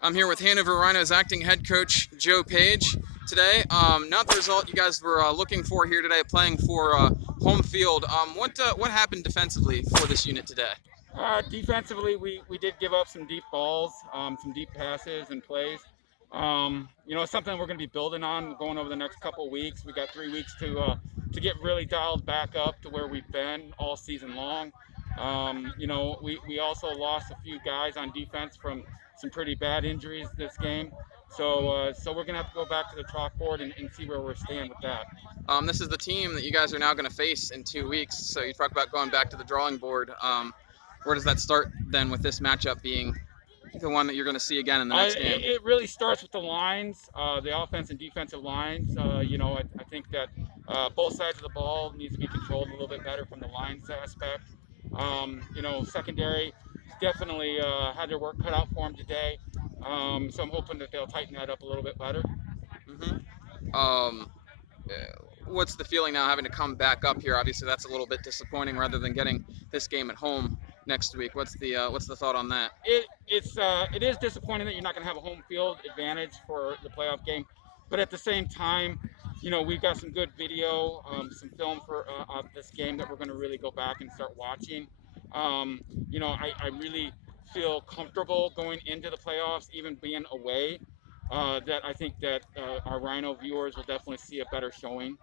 I'm here with Hanover Rhinos acting head coach Joe Page today. Not the result you guys were looking for here today, playing for home field. What happened defensively for this unit today? Defensively, we did give up some deep balls, some deep passes and plays. It's something we're going to be building on going over the next couple of weeks. We got 3 weeks to get really dialed back up to where we've been all season long. We also lost a few guys on defense from some pretty bad injuries this game. So we're going to have to go back to the chalkboard and see where we're staying with that. This is the team that you guys are now going to face in 2 weeks. So you talk about going back to the drawing board. Where does that start then with this matchup being the one that you're going to see again in the next game? It really starts with the lines, the offense and defensive lines. I think that both sides of the ball needs to be controlled a little bit better from the lines aspect. Secondary definitely had their work cut out for them today. So I'm hoping that they'll tighten that up a little bit better. Mm-hmm. What's the feeling now having to come back up here? Obviously, that's a little bit disappointing rather than getting this game at home next week. What's the thought on that? It is disappointing that you're not going to have a home field advantage for the playoff game, but at the same time, we've got some good video, some film for of this game that we're going to really go back and start watching. I really feel comfortable going into the playoffs, even being away. That I think that our Rhino viewers will definitely see a better showing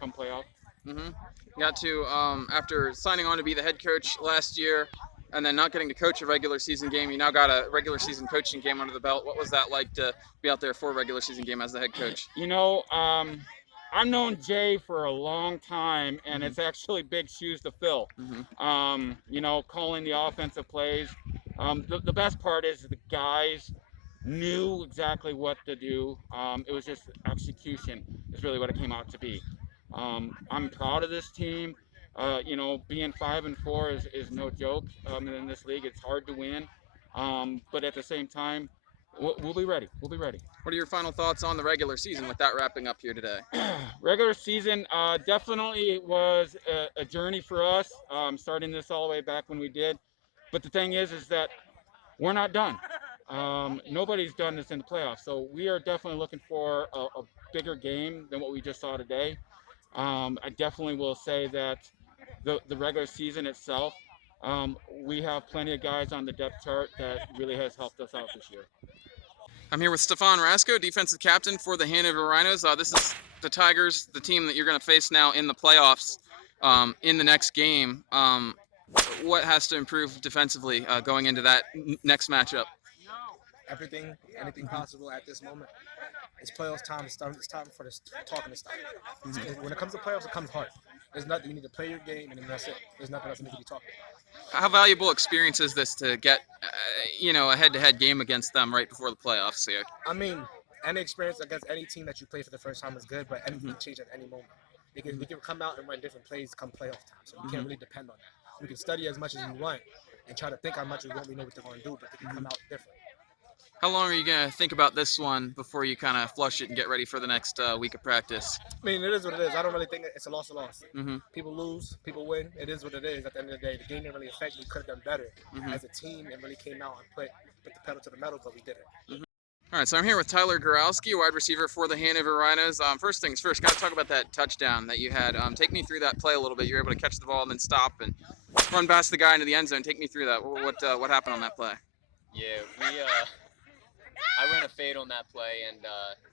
come playoff. Mm-hmm. Got to after signing on to be the head coach last year, and then not getting to coach a regular season game. You now got a regular season coaching game under the belt. What was that like to be out there for a regular season game as the head coach? I've known Jay for a long time, and it's actually big shoes to fill. Calling the offensive plays. The best part is the guys knew exactly what to do. It was just execution is really what it came out to be. I'm proud of this team. Being 5-4 is no joke in this league. It's hard to win, but at the same time, we'll be ready. We'll be ready. What are your final thoughts on the regular season with that wrapping up here today? Regular season definitely was a journey for us, starting this all the way back when we did. But the thing is that we're not done. Nobody's done this in the playoffs, so we are definitely looking for a bigger game than what we just saw today. I definitely will say that the regular season itself, we have plenty of guys on the depth chart that really has helped us out this year. I'm here with Rascoe, defensive captain for the Hanover Rhinos. This is the Tigers, the team that you're going to face now in the playoffs in the next game. What has to improve defensively going into that next matchup? Everything, anything possible at this moment. It's playoffs time. It's time for this talking to stop. When it comes to playoffs, it comes hard. There's nothing. You need to play your game, and then that's it. There's nothing else you need to be talking about. How valuable experience is this to get, a head-to-head game against them right before the playoffs here? I mean, any experience against any team that you play for the first time is good, but anything can change at any moment. We can come out and run different plays come playoff time, so we can't really depend on that. We can study as much as we want and try to think how much we want. We know what they're going to do, but they can come out different. How long are you going to think about this one before you kind of flush it and get ready for the next week of practice? I mean, it is what it is. I don't really think it's a loss. People lose, people win. It is what it is. At the end of the day, the game didn't really affect me. We could have done better as a team and really came out and put the pedal to the metal, but we didn't. All right, so I'm here with Tyler Goralski, wide receiver for the Hanover Rhinos. First things first, got to talk about that touchdown that you had. Take me through that play a little bit. You were able to catch the ball and then stop and run past the guy into the end zone. Take me through that. What happened on that play? Yeah, I ran a fade on that play, and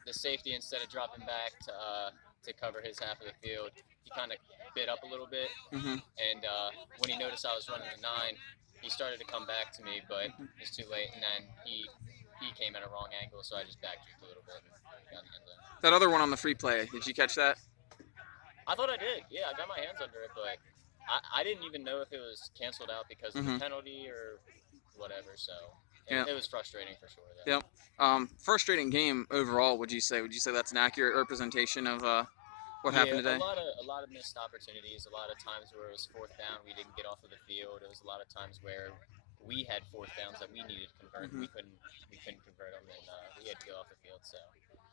the safety, instead of dropping back to cover his half of the field, he kind of bit up a little bit. And when he noticed I was running the 9, he started to come back to me, but it's too late. And then he came at a wrong angle, so I just backtracked a little bit and got in the end zone. That other one on the free play, did you catch that? I thought I did. Yeah, I got my hands under it, but I didn't even know if it was canceled out because of the penalty or whatever. So it was frustrating for sure. Though. Yep. Frustrating game overall. Would you say that's an accurate representation of what happened today? A lot of missed opportunities. A lot of times where it was 4th down, we didn't get off of the field. It was a lot of times where we had 4th downs that we needed to convert. We couldn't convert them, and we had to go off the field. So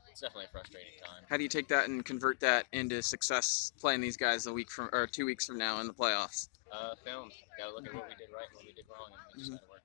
it's definitely a frustrating time. How do you take that and convert that into success playing these guys 2 weeks from now in the playoffs? Film. Got to look at what we did right and what we did wrong, and we just got to work